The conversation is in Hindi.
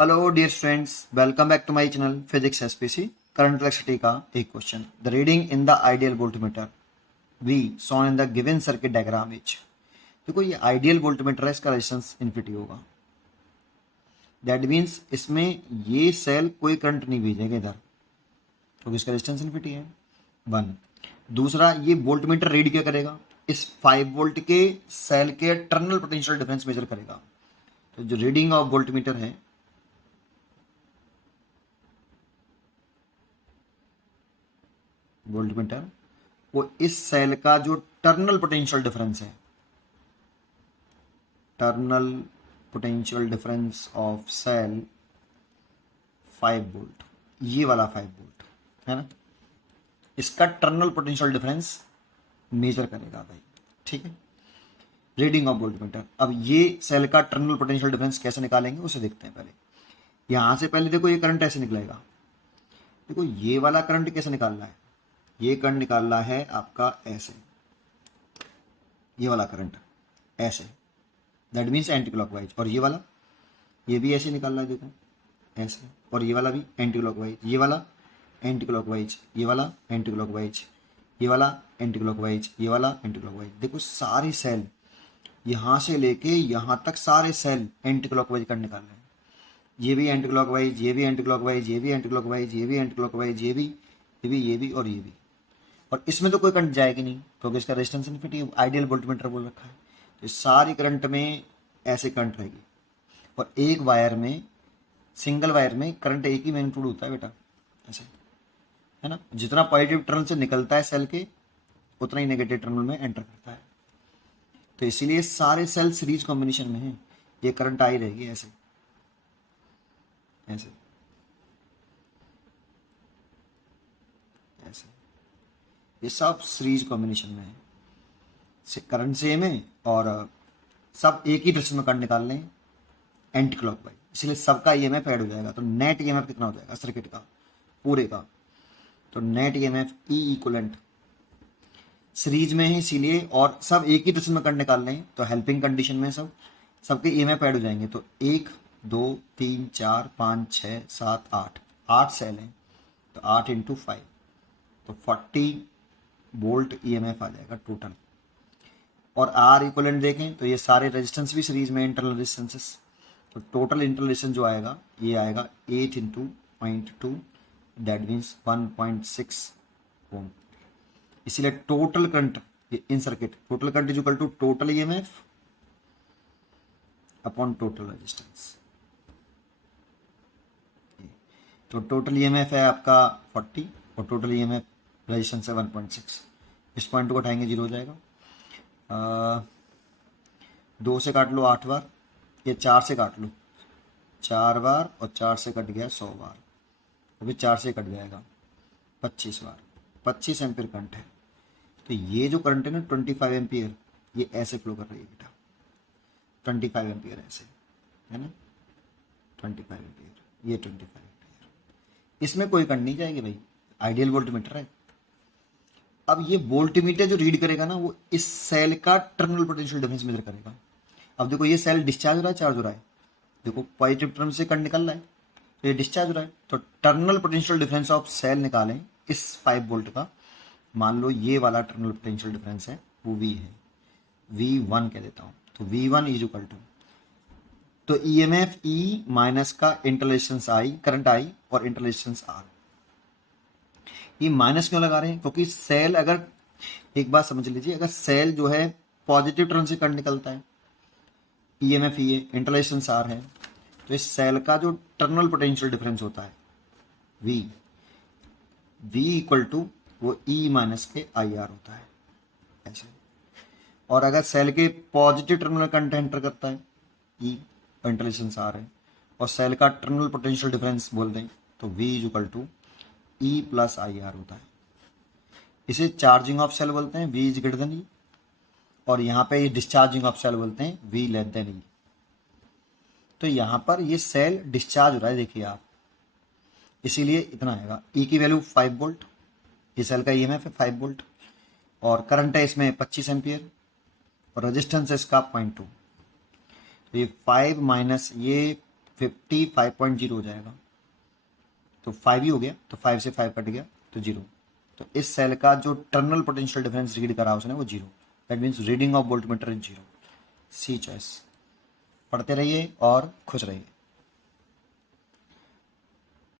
Hello dear students, welcome back to my channel physics SPC. Current electricity का एक question. The reading in the ideal voltmeter V shown in the given circuit diagram is. देखो ये आइडियल वोल्टमीटर है, इसका रेजिस्टेंस इन्फिनिटी होगा। दैट मीन्स इसमें ये सेल कोई करंट नहीं भेजेगा इधर, तो इसका रेजिस्टेंस इन्फिनिटी है। वन। दूसरा, ये वोल्टमीटर रीड क्या करेगा? इस 5 वोल्ट के सेल के टर्मिनल पोटेंशियल डिफरेंस मेजर करेगा। तो जो रीडिंग ऑफ वोल्टमीटर है, वोल्टमीटर, वो इस सेल का जो टर्मिनल पोटेंशियल डिफरेंस है, terminal potential difference of cell 5 volt, ये वाला 5 वोल्ट है ना, इसका टर्मिनल पोटेंशियल डिफरेंस मेजर करेगा भाई। ठीक है, रीडिंग ऑफ वोल्टमीटर। अब ये सेल का टर्मिनल पोटेंशियल डिफरेंस कैसे निकालेंगे उसे देखते हैं। पहले यहां से पहले देखो ये करंट ऐसे निकलेगा। देखो ये वाला करंट कैसे निकालना है? ये करंट निकालना है आपका ऐसे, ये वाला करंट ऐसे, दैट मीन्स एंटी क्लॉकवाइज। और ये वाला, ये भी ऐसे निकालना है, देखो ऐसे। और ये वाला भी एंटी क्लॉकवाइज, ये वाला एंटी क्लॉकवाइज, ये वाला एंटी क्लॉकवाइज, ये वाला एंटी क्लॉकवाइज, ये वाला एंटी क्लॉकवाइज। देखो सारे सेल यहाँ से लेके यहाँ तक सारे सेल एंटी क्लॉकवाइज करंट निकाल रहे हैं। ये भी एंटी क्लॉकवाइज, ये भी एंटी क्लॉकवाइज, ये भी एंटी क्लॉकवाइज, ये भी एंटी क्लॉकवाइज, ये भी, ये भी, ये भी और ये भी। और इसमें तो कोई करंट जाएगी नहीं क्योंकि इसका रेजिस्टेंस इन्फिनिटी, आइडियल वोल्टमीटर बोल रखा है। तो सारी करंट में ऐसे करंट रहेगी। और एक वायर में, सिंगल वायर में करंट एक ही मैग्नीट्यूड होता है बेटा, ऐसे है ना। जितना पॉजिटिव टर्मिनल से निकलता है सेल के, उतना ही नेगेटिव टर्मिनल में एंटर करता है। तो इसीलिए सारे सेल सीरीज कॉम्बिनेशन में है, ये करंट आई रहेगी ऐसे ऐसे ऐसे, ये सब सीरीज कॉम्बिनेशन में है, करंट सेम है और सब एक ही डायरेक्शन में करंट निकाल लें एंटी क्लॉकवाइज, इसलिए सबका ईएमएफ ऐड हो जाएगा। तो नेट ईएमएफ कितना हो जाएगा सर्किट का, पूरे का? तो नेट ईएमएफ ई इक्वलेंट सीरीज में है इसीलिए, और सब एक ही डायरेक्शन में करंट निकाल लें तो हेल्पिंग कंडीशन में सबके ईएमएफ ऐड हो जाएंगे। तो 1 2 3 4 5 6 7 8 सेल हैं, तो 8 इंटू 5, तो 40 वोल्ट ईएमएफ आ जाएगा टोटल। और आर इक्वलेंट देखें तो ये सारे रेजिस्टेंस भी सीरीज में, इंटरनल रेजिस्टेंसेस। तो टोटल इंटरनल रेजिस्टेंस जो आएगा ये आएगा 8 इंटू 0.2, दैट मीन्स 1.6 ओम। इसीलिए total current in circuit, total current is equal to total EMF upon total resistance. तो टोटल ईएमएफ है आपका 40 और टोटल ईएमएफ रेजिस्टेंस है 1.6। इस पॉइंट को उठाएंगे, 0 हो जाएगा। 2 से काट लो 8 बार, ये 4 से काट लो 4 बार, और 4 से कट गया 100 बार, अभी 4 से कट जाएगा 25 बार। 25 एम्पियर करंट है। तो ये जो करंट है ना 25 एम्पियर, ये ऐसे फ्लो कर रही है बेटा, 25 एम्पियर ऐसे है ना, 25 एम्पियर, ये 25 एम्पियर। इसमें कोई करंट नहीं जाएगी भाई, आइडियल वोल्टमीटर है। अब ये वोल्टमीटर जो रीड करेगा ना, वो इस सेल का टर्मिनल पोटेंशियल डिफरेंस मेजर करेगा। अब देखो ये सेल डिस्चार्ज हो रहा है, चार्ज हो रहा है, देखो पॉजिटिव टर्मिनल से करंट निकल रहा है, तो ये डिस्चार्ज हो रहा है। तो terminal potential difference of cell निकालें इस 5 वोल्ट का। मान लो ये वाला टर्मिनल पोटेंशियल डिफरेंस है, वो V है, V1 कह देता हूँ। तो V1 इज इक्वल टू, तो ईएमएफ E माइनस का इंटरलेशंस I, करंट I और इंटरलेशंस R। ये माइनस क्यों लगा रहे हैं? क्योंकि सेल, अगर एक बात समझ लीजिए, अगर सेल जो है पॉजिटिव टर्न से करंट निकलता है, ईएमएफ E है, इंटरलेशंस R है, तो इस सेल का जो टर्मिनल पोटेंशियल डिफरेंस होता है V इक्वल टू वो E माइनस के IR होता है ऐसे। और अगर सेल के पॉजिटिव टर्मिनल करंट एंटर करता है E, इंटरलेशंस R है, और सेल का टर्मिनल पोटेंशियल डिफरेंस बोल दें तो V is equal to E plus IR होता है। इसे चार्जिंग ऑफ सेल बोलते हैं, V is greater than E, और यहाँ पे ये डिस्चार्जिंग ऑफ सेल बोलते हैं, V लेस देन E। तो यहाँ पर ये सेल डिस्चार्ज हो रहा है, देखिए आप, इसीलिए इतना आएगा। E की वैल्यू 5 वोल्ट, इस सेल का ईएमएफ है 5 वोल्ट, और करंट है इसमें 25 एम्पियर, और रेजिस्टेंस है इसका 0.2। तो ये 5 माइनस ये 55.0 हो जाएगा, तो 5 ही हो गया, तो 5 से 5 कट गया तो 0। तो इस सेल का जो टर्मिनल पोटेंशियल डिफरेंस रीड करा उसने वो 0, that means reading of voltmeter is 0। C choice. पढ़ते रहिए और खुश रहिए।